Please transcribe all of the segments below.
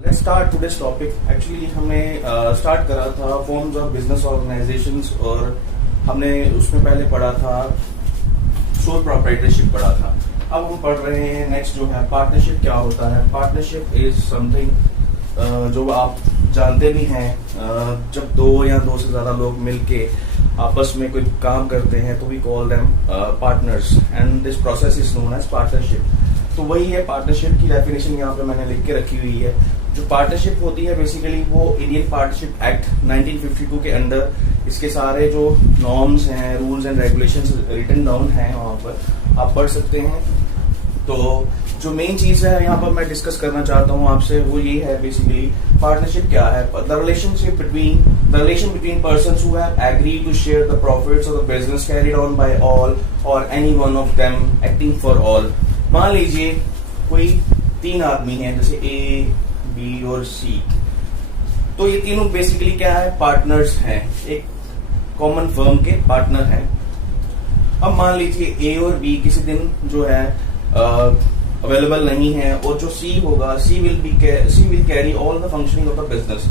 Let's start today's topic. Actually हमने start करा था फॉर्म्स ऑफ बिजनेस ऑर्गेनाइजेशंस और हमने उसमें पहले पढ़ा था सोल प्रोप्राइटरशिप पढ़ा था। अब हम पढ़ रहे हैं नेक्स्ट जो है पार्टनरशिप क्या होता है। पार्टनरशिप इज समथिंग जो आप जानते भी हैं, जब दो या दो से ज्यादा लोग मिलके आपस में कोई काम करते हैं तो we call them partners and this process is known as partnership. तो वही है पार्टनरशिप की डेफिनेशन यहाँ पे मैंने लिख के रखी हुई है। जो पार्टनरशिप होती है बेसिकली वो इंडियन पार्टनरशिप एक्ट 1952 के अंडर इसके सारे जो नॉर्म्स हैं, rules and regulations written down हैं, वहां पर आप पढ़ सकते हैं। तो जो मेन चीज है यहाँ पर मैं डिस्कस करना चाहता हूँ आपसे वो ये है बेसिकली पार्टनरशिप क्या है। The relation between persons who have agreed to share the profits of the business carried on by all or any one of them acting for all. मान लीजिए कोई तीन आदमी हैं, जैसे ए, बी और सी, तो ये तीनों बेसिकली क्या है, पार्टनर्स हैं, एक कॉमन फर्म के पार्टनर हैं। अब मान लीजिए ए और बी किसी दिन जो है अवेलेबल नहीं है और जो सी होगा C will carry all the functioning of the business.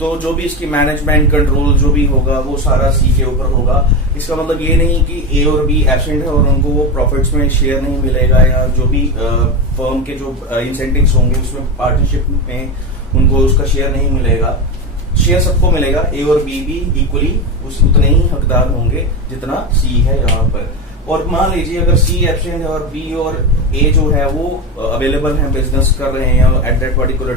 तो जो भी इसकी मैनेजमेंट कंट्रोल जो भी होगा वो सारा सी के ऊपर होगा। इसका मतलब ये नहीं कि ए और बी एब्सेंट है और उनको वो प्रॉफिट्स में शेयर नहीं मिलेगा या जो भी फर्म के जो इंसेंटिव्स होंगे उसमें पार्टनरशिप में उनको उसका शेयर नहीं मिलेगा। शेयर सबको मिलेगा, ए और बी भी इक्वली उतने ही हकदार होंगे जितना सी है यहाँ पर। और मान लीजिए अगर सी एब्सेंट है और बी और ए जो है वो अवेलेबल है, बिजनेस कर रहे हैं एट दैट पर्टिकुलर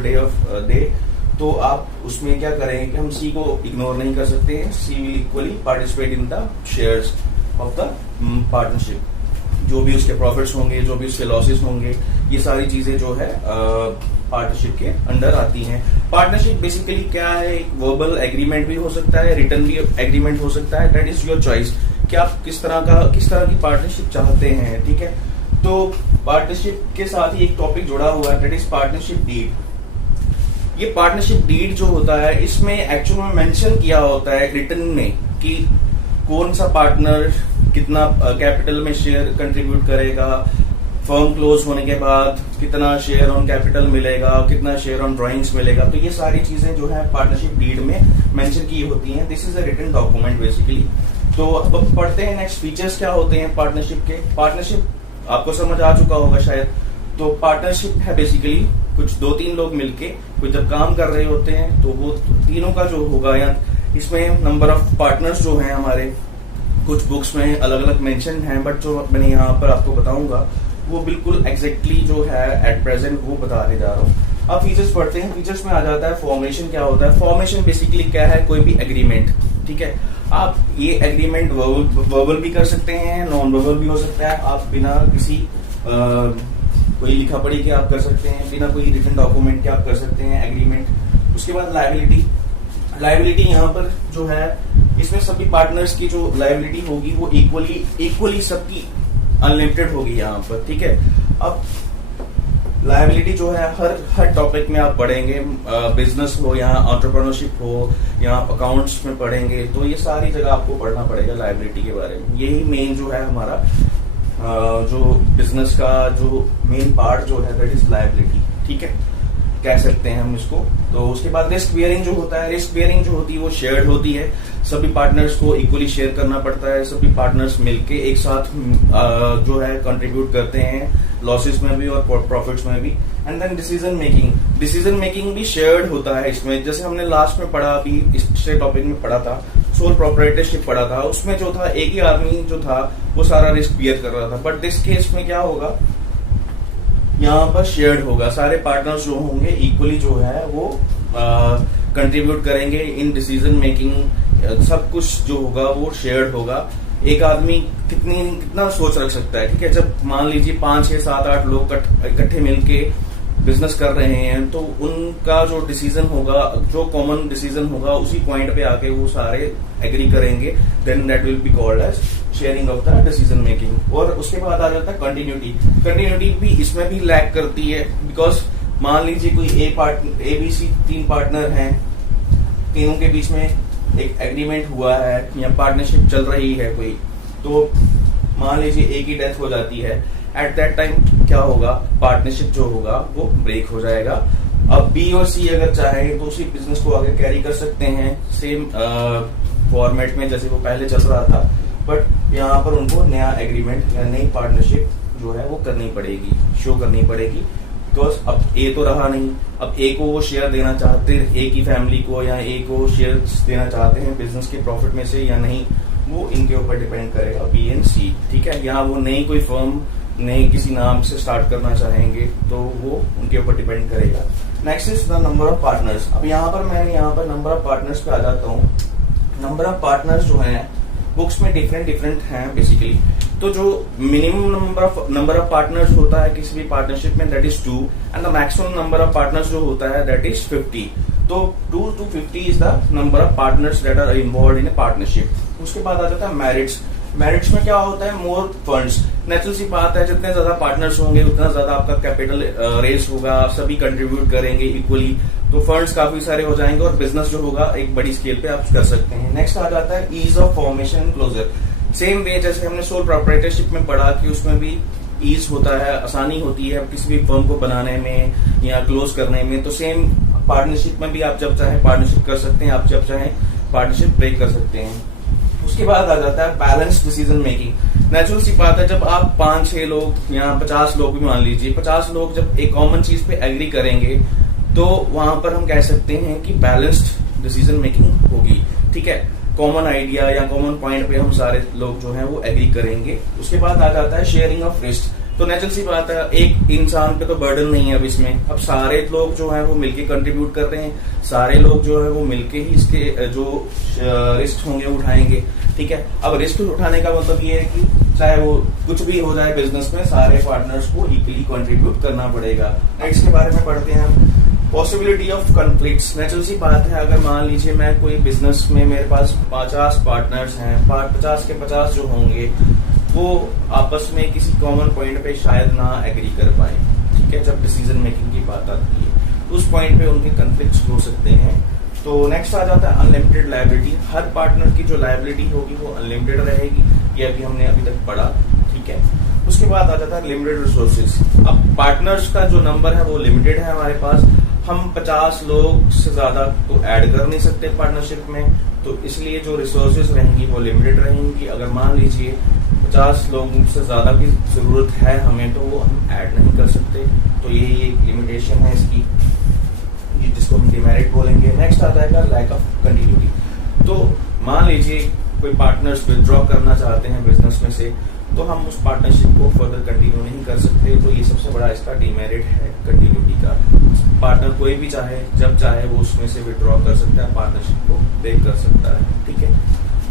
डे, तो आप उसमें क्या करेंगे कि हम सी को इग्नोर नहीं कर सकते हैं। C will equally participate in the shares of the partnership. जो भी उसके प्रॉफिट्स होंगे, जो भी उसके लॉसेस होंगे, ये सारी चीजें जो है पार्टनरशिप के अंडर आती हैं। पार्टनरशिप बेसिकली क्या है, एक वर्बल एग्रीमेंट भी हो सकता है, रिटन भी एग्रीमेंट हो सकता है। दैट इज योर चॉइस कि आप किस तरह की पार्टनरशिप चाहते हैं। ठीक है, तो पार्टनरशिप के साथ ही एक टॉपिक जुड़ा हुआ है, दैट इज पार्टनरशिप डीड। ये पार्टनरशिप डीड जो होता है इसमें एक्चुअल में मेंशन किया होता है रिटन में कि कौन सा पार्टनर कितना कैपिटल में शेयर कंट्रीब्यूट करेगा, फर्म क्लोज होने के बाद कितना शेयर ऑन कैपिटल मिलेगा, कितना शेयर ऑन ड्राइंग्स मिलेगा। तो ये सारी चीजें जो है पार्टनरशिप डीड में मेंशन की होती हैं। This is a written document basically. तो अब हम पढ़ते हैं नेक्स्ट फीचर्स क्या होते हैं पार्टनरशिप के। पार्टनरशिप आपको समझ आ चुका होगा शायद। तो पार्टनरशिप है बेसिकली कुछ दो तीन लोग मिलके कोई जब काम कर रहे होते हैं तो वो तीनों का जो होगा, या इसमें नंबर ऑफ पार्टनर्स जो हैं हमारे कुछ बुक्स में अलग अलग मेंशन हैं, बट जो मैंने यहाँ पर आपको बताऊंगा वो बिल्कुल एग्जैक्टली जो है एट प्रेजेंट वो बताने जा रहा हूँ। अब फीचर्स पढ़ते हैं। फीचर्स में आ जाता है फॉर्मेशन क्या होता है। फॉर्मेशन बेसिकली क्या है, कोई भी एग्रीमेंट। ठीक है, आप ये एग्रीमेंट वर्बल भी कर सकते हैं, नॉन वर्बल भी हो सकता है। आप बिना किसी कोई लिखा पढ़ी के आप कर सकते हैं, बिना कोई रिटन डॉक्यूमेंट के आप कर सकते हैं एग्रीमेंट। उसके बाद लायबिलिटी यहाँ पर जो है इसमें सभी पार्टनर्स की जो लायबिलिटी होगी वो इक्वली सबकी अनलिमिटेड होगी यहाँ पर। ठीक है, अब लायबिलिटी जो है हर टॉपिक में आप पढ़ेंगे, बिजनेस हो या एंटरप्रेन्योरशिप हो या अकाउंट्स में पढ़ेंगे, तो ये सारी जगह आपको पढ़ना पड़ेगा लायबिलिटी के बारे में। यही मेन जो है हमारा जो बिजनेस का जो मेन पार्ट जो है दैट इज लायबिलिटी। ठीक है, कह सकते हैं हम इसको। तो उसके बाद रिस्क बियरिंग जो होता है, रिस्क बियरिंग जो होती है वो शेयर्ड होती है। सभी पार्टनर्स को इक्वली शेयर करना पड़ता है। सभी पार्टनर्स मिलके एक साथ जो है कंट्रीब्यूट करते हैं, लॉसेस में भी और प्रॉफिट्स में भी। एंड देन डिसीजन मेकिंग भी शेयर्ड होता है इसमें। जैसे हमने लास्ट में पढ़ा, अभी इस टॉपिक में पढ़ा था, सोल प्रोप्राइटरशिप पढ़ा था, उसमें जो था एक ही आदमी जो था वो सारा रिस्क बियर कर रहा था। बट दिस केस में क्या होगा, यहाँ पर शेयर्ड होगा। सारे पार्टनर्स जो होंगे इक्वली जो है वो कंट्रीब्यूट करेंगे इन डिसीजन मेकिंग। सब कुछ जो होगा वो शेयर्ड होगा। एक आदमी कितना सोच रख सकता है। ठीक है, जब मान लीजिए 5, 6, 7, 8 लोग इकट्ठे मिलके बिजनेस कर रहे हैं तो उनका जो डिसीजन होगा, जो कॉमन डिसीजन होगा, उसी पॉइंट पे आके वो सारे एग्री करेंगे। Then that will be called as sharing of the decision making. और उसके बाद आ जाता है कंटिन्यूटी भी इसमें भी लैक करती है। बिकॉज मान लीजिए कोई ए बी सी 3 पार्टनर हैं, तीनों के बीच में एक एग्रीमेंट हुआ है या पार्टनरशिप चल रही है कोई, तो मान लीजिए ए की डेथ हो जाती है, एट दैट टाइम क्या होगा, पार्टनरशिप जो होगा वो ब्रेक हो जाएगा। अब बी और सी अगर चाहें तो उसी बिजनेस को आगे कैरी कर सकते हैं सेम फॉर्मेट में जैसे वो पहले चल रहा था, बट यहाँ पर उनको नया एग्रीमेंट या नई पार्टनरशिप जो है वो करनी पड़ेगी, शो करनी पड़ेगी। बिकॉज अब ए तो रहा नहीं, अब ए को वो शेयर देना चाहते, ए की फैमिली को या ए को शेयर देना चाहते हैं बिजनेस के प्रॉफिट में से या नहीं, वो इनके ऊपर डिपेंड करेगा, बी एंड सी। ठीक है, यहाँ वो नई कोई फर्म नई किसी नाम से स्टार्ट करना चाहेंगे तो वो उनके ऊपर डिपेंड करेगा। Next is the number of partners. अब यहाँ पर मैं नंबर ऑफ पार्टनर्स पे आ जाता हूँ। नंबर ऑफ पार्टनर्स जो है बुक्स में डिफरेंट हैं बेसिकली। तो जो मिनिमम नंबर ऑफ पार्टनर्स होता है किसी भी पार्टनरशिप में that is 2 and the maximum number of partners जो होता है दैट इज 50। तो 2 to 50 is the number of partners that are involve in a partnership. उसके बाद आ जाता है मैरिट्स। मैरिट्स में क्या होता है, मोर फंड्स। नेचुरल सी बात है, जितने ज्यादा पार्टनर्स होंगे उतना ज्यादा आपका कैपिटल रेस होगा, सभी कंट्रीब्यूट करेंगे इक्वली, तो फंड्स काफी सारे हो जाएंगे और बिजनेस जो होगा एक बड़ी स्केल पे आप कर सकते हैं। नेक्स्ट आ जाता है ease of formation and closure. Same way जैसे हमने सोल प्रोप्राइटरशिप में पढ़ा कि उसमें भी ईज होता है, आसानी होती है किसी भी फर्म को बनाने में या क्लोज करने में। तो सेम पार्टनरशिप में भी आप जब चाहे पार्टनरशिप कर सकते हैं, आप जब चाहे पार्टनरशिप ब्रेक कर सकते हैं। उसके बाद आ जाता है बैलेंस डिसीजन मेकिंग। नेचुरल सी बात है, जब आप 5-6 लोग या 50 लोग भी मान लीजिए, 50 लोग जब एक कॉमन चीज पे एग्री करेंगे तो वहां पर हम कह सकते हैं कि बैलेंस्ड डिसीजन मेकिंग होगी। ठीक है, कॉमन आइडिया या कॉमन पॉइंट पे हम सारे लोग जो हैं वो एग्री करेंगे। उसके बाद आ जाता है शेयरिंग ऑफ रिस्क। तो नेचुरल सी बात है, एक इंसान पे तो बर्डन नहीं है अब इसमें, अब सारे लोग जो हैं वो मिलके कंट्रीब्यूट कर रहे हैं, सारे लोग जो है वो मिलके ही इसके जो रिस्क होंगे उठाएंगे। ठीक है, अब रिस्क उठाने का मतलब ये है कि चाहे वो कुछ भी हो जाए बिजनेस में, सारे पार्टनर्स को इक्वली कंट्रीब्यूट करना पड़ेगा। इसके बारे में पढ़ते हैं पॉसिबिलिटी ऑफ कॉन्फ्लिक्ट्स। नेचुरल सी बात है, अगर मान लीजिए मैं कोई बिजनेस में मेरे पास 50 पार्टनर्स हैं, 50 के 50 जो होंगे वो आपस में किसी कॉमन पॉइंट पे शायद ना एग्री कर पाए। ठीक है, जब डिसीजन मेकिंग की बात आती है उस पॉइंट पे उनके कॉन्फ्लिक्ट्स हो सकते हैं। तो नेक्स्ट आ जाता है अनलिमिटेड लायबिलिटी। हर पार्टनर की जो लायबिलिटी होगी वो अनलिमिटेड रहेगी, ये अभी हमने अभी तक पढ़ा। ठीक है, उसके बाद आ जाता है लिमिटेड रिसोर्सेज। अब पार्टनर्स का जो नंबर है वो लिमिटेड है हमारे पास, हम 50 लोग से ज्यादा तो ऐड कर नहीं सकते पार्टनरशिप में, तो इसलिए जो रिसोर्सेज रहेंगी वो लिमिटेड रहेंगी। अगर मान लीजिए 50 लोगों से ज्यादा की जरूरत है हमें, तो वो हम ऐड नहीं कर सकते। तो ये एक लिमिटेशन है इसकी, जिसको हम डिमेरिट बोलेंगे। नेक्स्ट आता है लैक ऑफ कंटिन्यूटी। तो मान लीजिए कोई पार्टनर्स विथड्रॉ करना चाहते हैं बिजनेस में से, तो हम उस पार्टनरशिप को फर्दर कंटिन्यू नहीं कर सकते। तो ये सबसे बड़ा इसका डिमेरिट है कंटिन्यूटी का। पार्टनर कोई भी चाहे जब चाहे वो उसमें से विथड्रॉ कर सकता है, पार्टनरशिप को ब्रेक कर सकता है। ठीक है,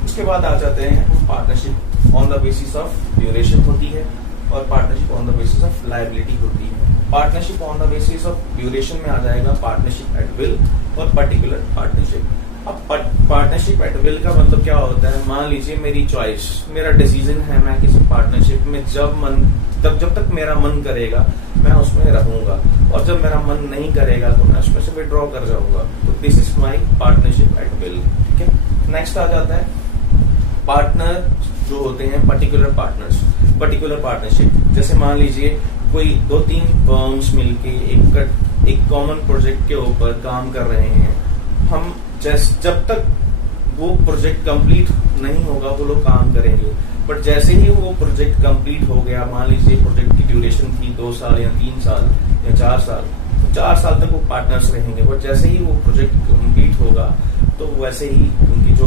उसके बाद आ जाते हैं partnership on the basis of duration होती है और partnership on the basis of liability होती है। Partnership on the basis of duration में आ जाएगा पार्टनरशिप एट विल और पर्टिकुलर पार्टनरशिप। अब पार्टनरशिप एट विल का मतलब क्या होता है, मान लीजिए मेरी चॉइस, मेरा डिसीजन है, मैं किसी पार्टनरशिप में जब तक मेरा मन करेगा मैं उसमें रहूंगा, और जब मेरा मन नहीं करेगा तो मैं उसमें से विड्रॉ कर जाऊंगा। तो this is my partnership at will. ठीक है, नेक्स्ट आ जाता है पार्टनर जो होते हैं पर्टिकुलर पार्टनर्स। पर्टिकुलर पार्टनरशिप जैसे मान लीजिए कोई 2-3 फर्म्स मिलके एक कॉमन प्रोजेक्ट के ऊपर काम कर रहे हैं। हम जब तक वो प्रोजेक्ट कंप्लीट नहीं होगा वो लोग काम करेंगे, बट जैसे ही वो प्रोजेक्ट कंप्लीट हो गया, मान लीजिए प्रोजेक्ट की ड्यूरेशन थी 2 साल या 3 साल या 4 साल, तो 4 साल तक वो पार्टनर्स रहेंगे, बट जैसे ही वो प्रोजेक्ट कंप्लीट होगा तो वैसे ही उनकी जो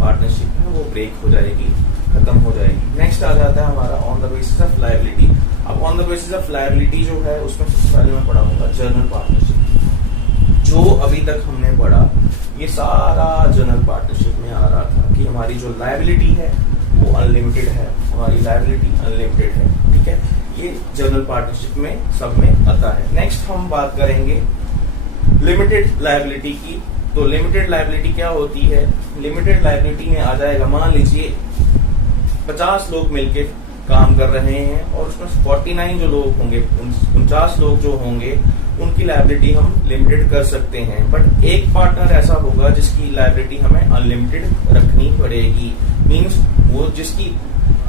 पार्टनरशिप है वो ब्रेक हो जाएगी, खत्म हो जाएगी। नेक्स्ट आ जाता है हमारा on the basis of liability. अब on the basis of liability जो है उसमें सबसे पहले मैं पढ़ाऊंगा जनरल पार्टनरशिप। जो अभी तक हमने पढ़ा ये सारा जनरल पार्टनरशिप में आ रहा था कि हमारी जो लायबिलिटी है वो अनलिमिटेड है, हमारी लायबिलिटी अनलिमिटेड है। ठीक है, ये जनरल पार्टनरशिप में सब में आता है। नेक्स्ट हम बात करेंगे लिमिटेड लायबिलिटी की। तो लिमिटेड लायबिलिटी क्या होती है, लिमिटेड लायबिलिटी में आ जाएगा, मान लीजिए 50 लोग मिलके काम कर रहे हैं और उसमें 49 जो लोग होंगे, 49 लोग जो होंगे उनकी लायबिलिटी हम लिमिटेड कर सकते हैं, बट एक पार्टनर ऐसा होगा जिसकी लायबिलिटी हमें अनलिमिटेड रखनी पड़ेगी। मींस वो जिसकी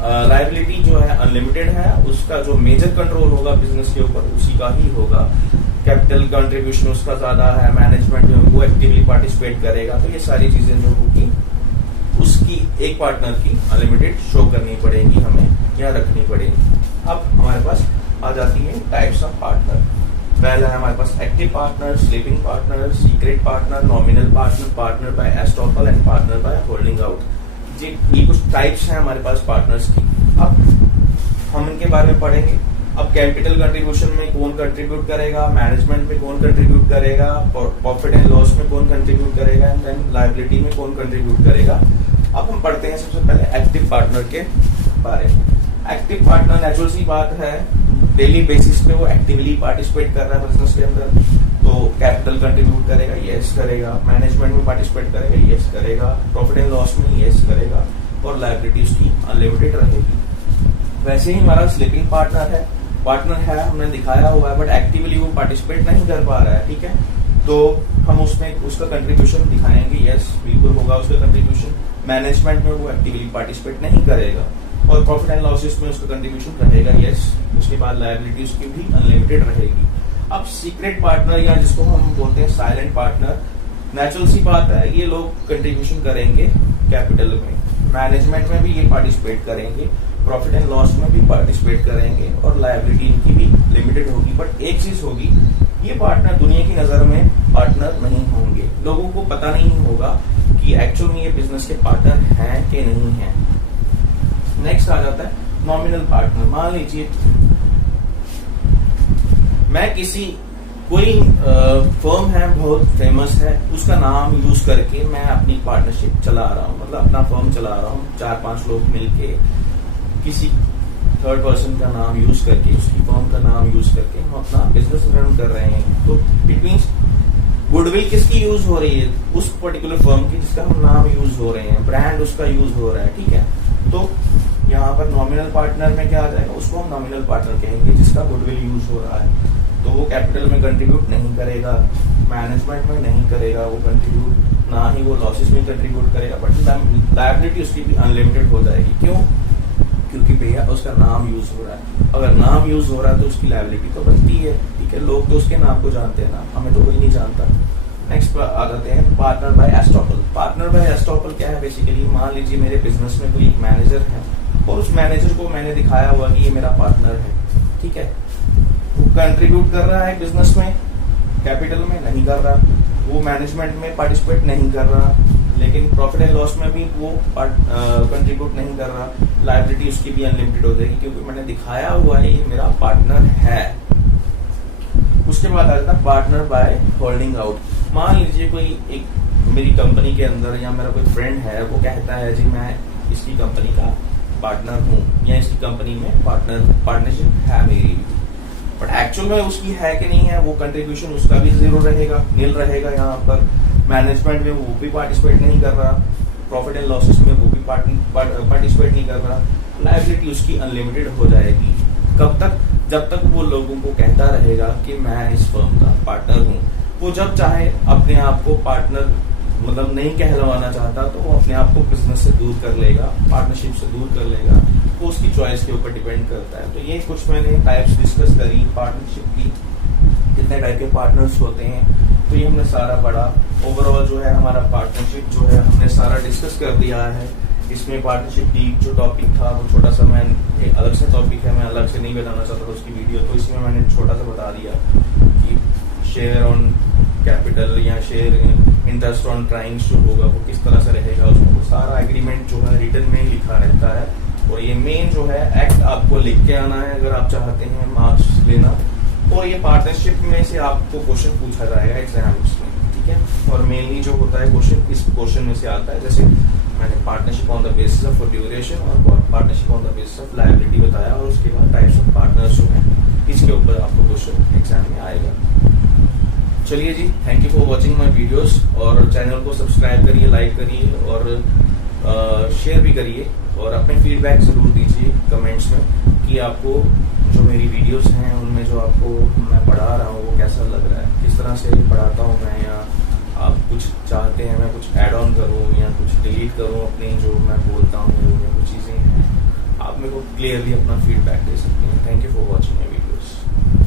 लायबिलिटी जो है अनलिमिटेड है, उसका जो मेजर कंट्रोल होगा बिजनेस के ऊपर उसी का ही होगा। कैपिटल कंट्रीब्यूशन उसका ज्यादा है, मैनेजमेंट में वो एक्टिवली पार्टिसिपेट करेगा, तो ये सारी चीजें जो होगी उसकी एक पार्टनर की अनलिमिटेड शो करनी पड़ेगी हमें या रखनी पड़ेगी। अब हमारे पास आ जाती है टाइप्स ऑफ पार्टनर। पहला है हमारे पास active partner, sleeping partner, secret partner, nominal partner, partner by estoppel and partner by holding out. ये कुछ टाइप्स हैं हमारे पास पार्टनर्स की। अब हम इनके बारे में पढ़ेंगे। अब कैपिटल कंट्रीब्यूशन में कौन कंट्रीब्यूट करेगा, मैनेजमेंट में कौन कंट्रीब्यूट करेगा, प्रॉफिट एंड लॉस में कौन कंट्रीब्यूट करेगा, एंड देन लायबिलिटी में कौन कंट्रीब्यूट करेगा। अब हम पढ़ते हैं सबसे पहले एक्टिव पार्टनर के बारे में। एक्टिव पार्टनर नेचुरल सी बात है, डेली बेसिस पे वो एक्टिवली पार्टिसिपेट कर रहा है बिजनेस के अंदर, तो कैपिटल कंट्रीब्यूट करेगा, यस करेगा, मैनेजमेंट में पार्टिसिपेट करेगा, यस करेगा, प्रॉफिट एंड लॉस में यस करेगा, और लायबिलिटी उसकी अनलिमिटेड रहेगी। वैसे ही हमारा स्लीपिंग पार्टनर है, हमने दिखाया हुआ है, बट एक्टिवली वो पार्टिसिपेट नहीं कर पा रहा है, ठीक है, तो हम उसमें उसका कंट्रीब्यूशन दिखाएंगे, यस बिल्कुल होगा उसका कंट्रीब्यूशन। मैनेजमेंट में वो एक्टिवली पार्टिसिपेट नहीं करेगा, और प्रॉफिट एंड लॉसेस में उसका कंट्रीब्यूशन रहेगा, यस। उसके बाद लायबिलिटी उसकी भी अनलिमिटेड रहेगी। अब सीक्रेट पार्टनर या जिसको हम बोलते हैं साइलेंट पार्टनर, नेचुरल सी बात है, ये लोग कंट्रीब्यूशन करेंगे कैपिटल में, मैनेजमेंट में भी ये पार्टिसिपेट करेंगे, प्रॉफिट एंड लॉस में भी पार्टिसिपेट करेंगे, और लायबिलिटी इनकी भी लिमिटेड होगी। बट एक चीज होगी, ये पार्टनर दुनिया की नजर में पार्टनर नहीं होंगे, लोगों को पता नहीं होगा कि एक्चुअल में ये बिजनेस के पार्टनर हैं कि नहीं है। नेक्स्ट आ जाता है नॉमिनल पार्टनर। मान लीजिए मैं कोई फर्म है, बहुत फेमस है, उसका नाम यूज करके मैं अपनी पार्टनरशिप चला रहा हूँ, मतलब अपना फर्म चला रहा हूँ, 4-5 लोग मिलके किसी थर्ड पर्सन का नाम यूज करके, उसकी फर्म का नाम यूज करके हम अपना बिजनेस रन कर रहे हैं। तो इट मीन्स गुडविल किसकी यूज हो रही है, उस पर्टिकुलर फर्म की जिसका हम नाम यूज हो रहे हैं, ब्रांड उसका यूज हो रहा है, ठीक है। तो यहाँ पर नॉमिनल पार्टनर में क्या आ जाएगा, उसको हम नॉमिनल पार्टनर कहेंगे जिसका गुडविल यूज हो रहा है, तो वो कैपिटल में कंट्रीब्यूट नहीं करेगा, मैनेजमेंट में नहीं करेगा वो कंट्रीब्यूट, ना ही वो लॉसेस में कंट्रीब्यूट करेगा, बट लायबिलिटी उसकी भी अनलिमिटेड हो जाएगी। क्यों? क्योंकि भैया उसका नाम यूज हो रहा है। अगर नाम यूज हो रहा है तो उसकी लायबिलिटी तो बनती है, ठीक है, लोग तो उसके नाम को जानते हैं ना, हमें तो कोई नहीं जानता। नेक्स्ट आ जाते हैं partner by estoppel. Partner by estoppel क्या है, बेसिकली मान लीजिए मेरे बिजनेस में कोई एक मैनेजर है, और उस मैनेजर को मैंने दिखाया हुआ कि ये मेरा पार्टनर है, ठीक है, वो कंट्रीब्यूट कर रहा है बिजनेस में, कैपिटल में नहीं कर रहा, वो मैनेजमेंट में पार्टिसिपेट नहीं कर रहा, लेकिन प्रॉफिट एंड लॉस में भी वो कंट्रीब्यूट नहीं कर रहा, लायबिलिटी उसकी भी अनलिमिटेड हो जाएगी, क्योंकि मैंने दिखाया हुआ है ये मेरा पार्टनर है। उसके बाद आ जाता है पार्टनर बाय होल्डिंग आउट। मान लीजिए कोई एक मेरी कंपनी के अंदर या मेरा कोई फ्रेंड है, वो कहता है जी मैं इसकी कंपनी का पार्टनर हूँ, या इसकी कंपनी में पार्टनरशिप है मेरी, बट एक्चुअल में उसकी है कि नहीं है, वो कंट्रीब्यूशन उसका भी जीरो रहेगा, नील रहेगा। यहाँ पर मैनेजमेंट में वो भी पार्टिसिपेट नहीं कर रहा, प्रॉफिट एंड लॉसेस में वो भी पार्टिसिपेट नहीं कर रहा, लायबिलिटी उसकी अनलिमिटेड हो जाएगी। कब तक? जब तक वो लोगों को कहता रहेगा कि मैं इस फर्म का पार्टनर हूँ। वो जब चाहे अपने आप को पार्टनर मतलब नहीं कहलवाना चाहता, तो वो अपने आप को बिजनेस से दूर कर लेगा, पार्टनरशिप से दूर कर लेगा, वो उसकी चॉइस के ऊपर डिपेंड करता है। तो ये कुछ मैंने टाइप्स डिस्कस करी पार्टनरशिप की, कितने टाइप के पार्टनर्स होते हैं, तो ये हमने सारा पढ़ा। ओवरऑल जो है हमारा पार्टनरशिप जो है हमने सारा डिस्कस कर दिया है। इसमें पार्टनरशिप की जो टॉपिक था वो छोटा सा, मैं एक अलग से टॉपिक है, मैं अलग से नहीं बताना चाहता था उसकी वीडियो, तो इसमें मैंने छोटा सा बता दिया कि शेयर ऑन कैपिटल या शेयर इंटरेस्ट ऑन ट्राइंग्स जो होगा वो किस तरह से रहेगा, उसमें वो सारा एग्रीमेंट जो है रिटन में ही लिखा रहता है। और ये मेन जो है एक्ट आपको लिख के आना है अगर आप चाहते हैं मार्क्स लेना, और ये पार्टनरशिप में से आपको क्वेश्चन पूछा जाएगा एग्जाम्स में, ठीक है। और मेनली जो होता है क्वेश्चन इस क्वेश्चन में से आता है, जैसे मैंने partnership on the basis of duration और partnership on the basis of liability बताया, और उसके बाद टाइप्स ऑफ पार्टनर्स जो है इसके ऊपर आपको क्वेश्चन एग्जाम में आएगा। चलिए जी, thank you for watching my videos, और चैनल को सब्सक्राइब करिए, लाइक करिए और शेयर भी करिए, और अपने फीडबैक जरूर दीजिए कमेंट्स में कि आपको जो मेरी वीडियोस हैं उनमें जो आपको मैं पढ़ा रहा हूँ वो कैसा लग रहा है, किस तरह से पढ़ाता हूँ मैं, या आप कुछ चाहते हैं मैं कुछ ऐड ऑन करूँ या कुछ डिलीट करूँ अपनी जो मैं बोलता हूँ, कुछ चीज़ें हैं, आप मेरे को क्लियरली अपना फीडबैक दे सकते हैं। Thank you for watching.